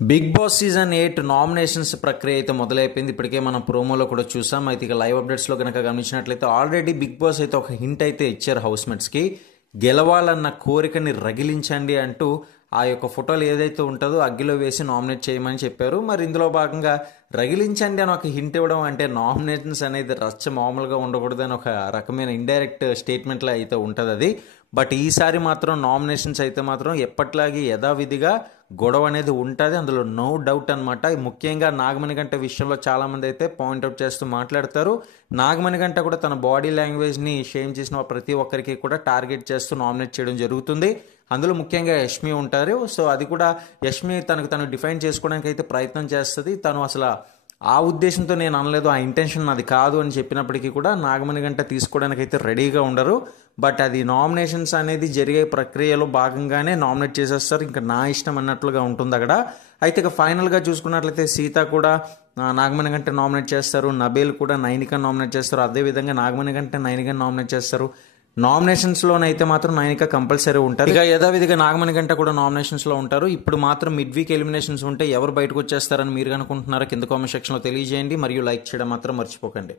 Big boss season 8 nominations ప్రక్రియ అయితే మొదలైపోయింది. ఇప్పటికే మనం ప్రోమోలో కూడా చూసాం. అయితే ఇక లైవ్ అప్డేట్స్లో కనుక గమనించినట్లయితే ఆల్రెడీ బిగ్ బాస్ అయితే ఒక హింట్ అయితే ఇచ్చారు హౌస్మేట్స్కి. గెలవాలన్న కోరికని రగిలించండి అంటూ ఆ యొక్క ఫోటోలు ఏదైతే ఉంటుందో అగ్గిలో వేసి నామినేట్ చేయమని చెప్పారు. మరి ఇందులో భాగంగా రగిలించండి అని ఒక హింట్ ఇవ్వడం అంటే నామినేషన్స్ అనేది రచ్చ మామూలుగా ఉండకూడదు అని ఒక రకమైన ఇండైరెక్ట్ స్టేట్మెంట్లో అయితే ఉంటుంది అది. బట్ ఈసారి మాత్రం నామినేషన్స్ అయితే మాత్రం ఎప్పట్లాగే యథావిధిగా గొడవ అనేది ఉంటుంది, అందులో నో డౌట్ అనమాట. ముఖ్యంగా నాగమణిగంట విషయంలో చాలామంది అయితే పాయింట్అవుట్ చేస్తూ మాట్లాడతారు. నాగమణిగంట కూడా తన బాడీ లాంగ్వేజ్ని షేమ్ చేసిన ప్రతి ఒక్కరికి కూడా టార్గెట్ చేస్తూ నామినేట్ చేయడం జరుగుతుంది. అందులో ముఖ్యంగా యష్మి ఉంటారు. సో అది కూడా యష్మి తను డిఫైన్ చేసుకోవడానికి అయితే ప్రయత్నం చేస్తుంది. తను అసలు ఆ ఉద్దేశంతో నేను అనలేదు, ఆ ఇంటెన్షన్ అది కాదు అని చెప్పినప్పటికీ కూడా నాగమణిగంట తీసుకోవడానికి అయితే రెడీగా ఉండరు. బట్ అది నామినేషన్స్ అనేది జరిగే ప్రక్రియలో భాగంగానే నామినేట్ చేసేస్తారు. ఇంకా నా ఇష్టం అన్నట్లుగా ఉంటుంది అక్కడ. అయితే ఇక ఫైనల్గా చూసుకున్నట్లయితే సీత కూడా నాగమణిగంట నామినేట్ చేస్తారు, నబేల్ కూడా నైనిక నామినేట్ చేస్తారు, అదేవిధంగా నాగమణిగంట నైనిక నామినేట్ చేస్తారు. నామినేషన్స్లోనైతే మాత్రం నైనిక కంపల్సరీ ఉంటారు. ఇక యథావిధిగా నాగమణిగంట కూడా నామినేషన్స్లో ఉంటారు. ఇప్పుడు మాత్రం మిడ్ వీక్ ఎలిమినేషన్స్ ఉంటే ఎవరు బయటకు వచ్చేస్తారని మీరు అనుకుంటున్నారో కింద కామెంట్ సెక్షన్లో తెలియజేయండి. మరియు లైక్ చేయడం మాత్రం మర్చిపోకండి.